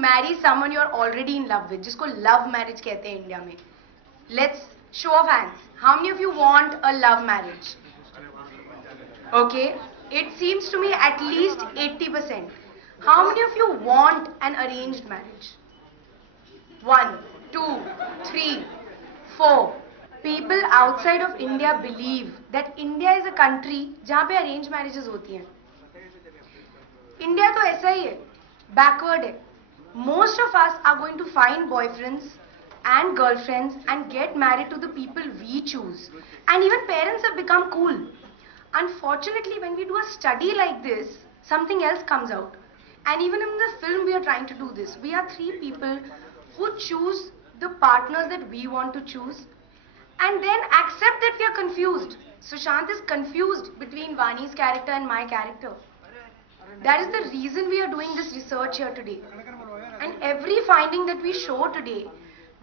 marry someone you're already in love with, जिसको love marriage कहते हैं इंडिया में. Let's show of hands. How many of you want a love marriage? Okay, it seems to me at least 80%. How many of you want an arranged marriage? 1, 2, 3, 4. People outside of India believe that India is a country जहाँ पे arranged marriages होती हैं. India तो ऐसा ही है, backward है. Most of us are going to find boyfriends and girlfriends and get married to the people we choose. And even parents have become cool. Unfortunately, when we do a study like this, something else comes out. And even in the film we are trying to do this. We are 3 people who choose the partners that we want to choose and then accept that we are confused. Sushant is confused between Vani's character and my character. That is the reason we are doing this research here today. And every finding that we show today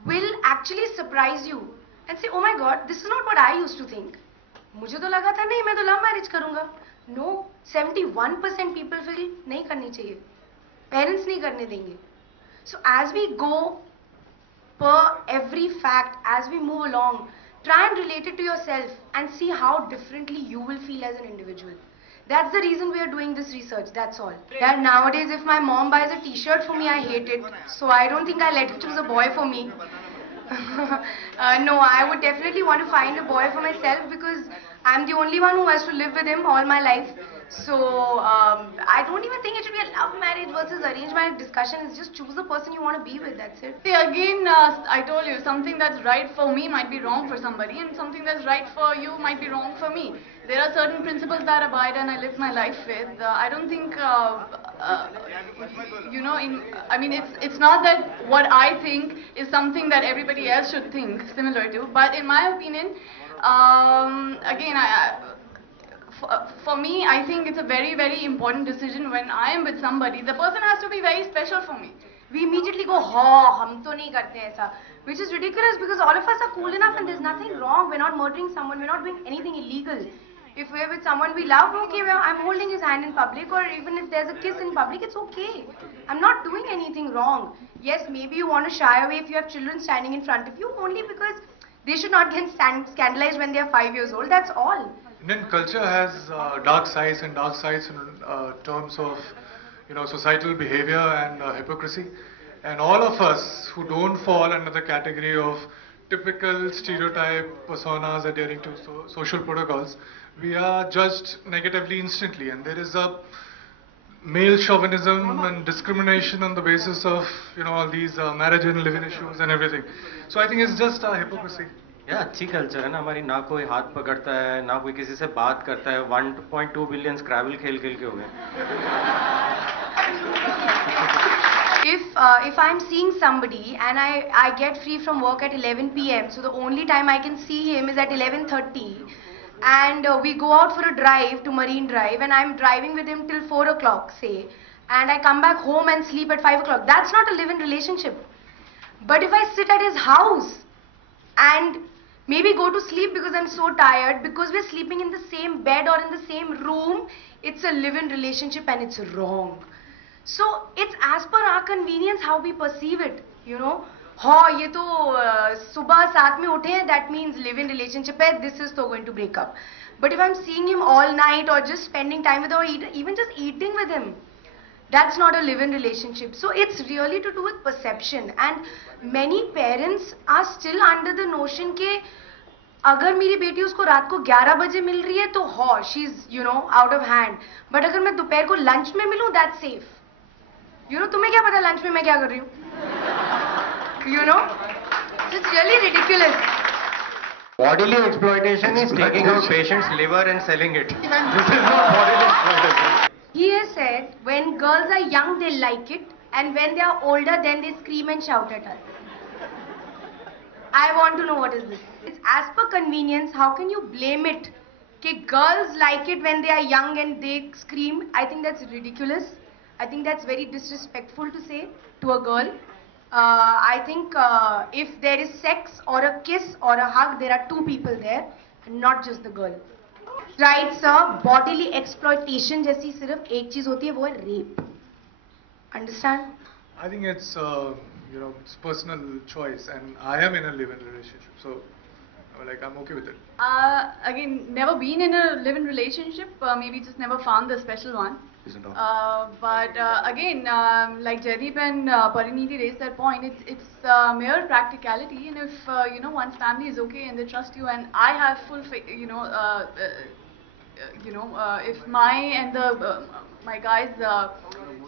will actually surprise you and say, oh my God, this is not what I used to think. मुझे तो लगा था नहीं मैं तो love marriage करूँगा. No, 71% people feel नहीं करनी चाहिए. Parents नहीं करने देंगे. So as we go per every fact, as we move along, try and relate it to yourself and see how differently you will feel as an individual. That's the reason we are doing this research, that's all. That nowadays if my mom buys a t-shirt for me, I hate it. So I don't think I'll let her choose a boy for me. No, I would definitely want to find a boy for myself because I'm the only one who has to live with him all my life. So I don't even think it should be a love marriage versus arranged marriage discussion. It's just choose the person you want to be with, that's it. See, again, I told you, something that's right for me might be wrong for somebody and something that's right for you might be wrong for me. There are certain principles that abide and I live my life with. I don't think, you know, I mean, it's not that what I think is something that everybody else should think similar to, but in my opinion, again, for me, I think it's a very, very important decision when I am with somebody. The person has to be very special for me. We immediately go, "Ha, hum to nahi karte aisa," which is ridiculous because all of us are cool enough and there's nothing wrong. We're not murdering someone. We're not doing anything illegal. If we're with someone we love, okay, well, I'm holding his hand in public, or even if there's a kiss in public, it's okay. I'm not doing anything wrong. Yes, maybe you want to shy away if you have children standing in front of you, only because they should not get scandalized when they are 5 years old. That's all. Indian culture has dark sides in terms of, you know, societal behavior and hypocrisy. And all of us who don't fall under the category of typical stereotype personas adhering to social protocols, we are judged negatively instantly. And there is a male chauvinism and discrimination on the basis of, you know, all these marriage and live-in issues and everything. So I think it's just a hypocrisy. या अच्छी culture है ना हमारी, ना कोई हाथ पकड़ता है, ना कोई किसी से बात करता है. 1.2 बिलियन स्क्रैबल खेल खेल के हो गए. If I'm seeing somebody and I get free from work at 11 p.m. so the only time I can see him is at 11:30 and we go out for a drive to Marine Drive and I'm driving with him till 4 o'clock say, and I come back home and sleep at 5 o'clock. That's not a live-in relationship. But if I sit at his house and maybe go to sleep because I'm so tired, because we're sleeping in the same bed or in the same room, it's a live-in relationship and it's wrong. So it's as per our convenience how we perceive it, you know. हाँ ये तो सुबह साथ में उठे हैं, that means live-in relationship है, this is तो going to break up. But if I'm seeing him all night or just spending time with him or even just eating with him, that's not a live-in relationship. So it's really to do with perception, and many parents are still under the notion के अगर मेरी बेटी उसको रात को 11 बजे मिल रही है तो हाँ, she's, you know, out of hand. But अगर मैं दोपहर को lunch में मिलूँ, that's safe. You know, तुम्हें क्या पता lunch में मैं क्या कर रही हूँ? You know, it's really ridiculous. Bodily exploitation is taking a patient's liver and selling it. This is not bodily exploitation. He has said when girls are young they like it, and when they are older then they scream and shout at us. I want to know what is this. It's as per convenience. How can you blame it? Okay, girls like it when they are young and they scream. I think that's ridiculous. I think that's very disrespectful to say to a girl. I think if there is sex or a kiss or a hug, there are 2 people there, and not just the girl. Right, sir. Bodily exploitation जैसी सिर्फ एक चीज होती है, वो है rape. Understand? I think it's it's personal choice, and I am in a live-in relationship, so like I'm okay with it. Again, never been in a live-in relationship. Maybe just never found the special one. Isn't all. But again, like Jaideep and Parineeti raised that point, it's mere practicality, and if one's family is okay and they trust you, and I have full faith, if my and the my guys,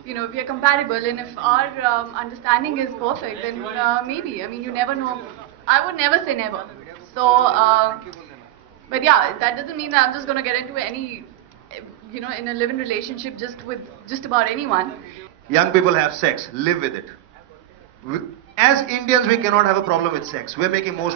if we are compatible and if our understanding is perfect, then maybe. I mean, you never know. I would never say never. So, but yeah, that doesn't mean that I'm just going to get into any, in a live-in relationship with just about anyone. Young people have sex, live with it. As Indians, we cannot have a problem with sex. We're making more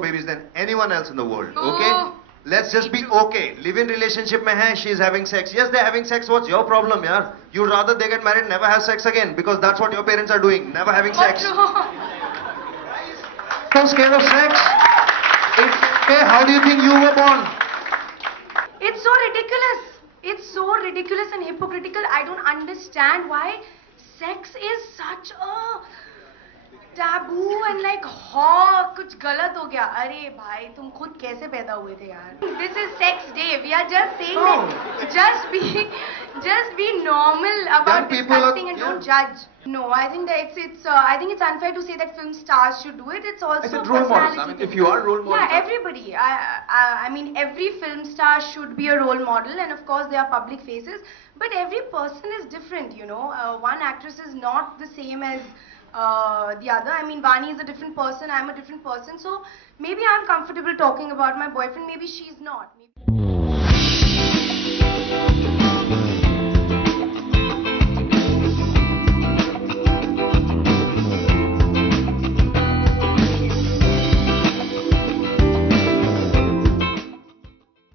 babies than anyone else in the world, okay? Let's just be okay. Live-in relationship mein hai, she's having sex. Yes, they're having sex. What's your problem, yaar? You'd rather they get married, never have sex again, because that's what your parents are doing, never having sex. So scared of sex? Okay, how do you think you were born? It's so ridiculous. It's so ridiculous and hypocritical. I don't understand why sex is such a taboo and like, कुछ गलत हो गया. अरे भाई, तुम खुद कैसे पैदा हुए थे यार? This is sex day. We are just saying that just be normal about discussing and don't judge. No, I think that I think it's unfair to say that film stars should do it. It's also I said role models. I mean, if you are role models. Yeah, everybody. I mean, every film star should be a role model, and of course they are public faces. But every person is different, One actress is not the same as the other. I mean, Vani is a different person. I'm a different person. So maybe I'm comfortable talking about my boyfriend. Maybe she's not. Maybe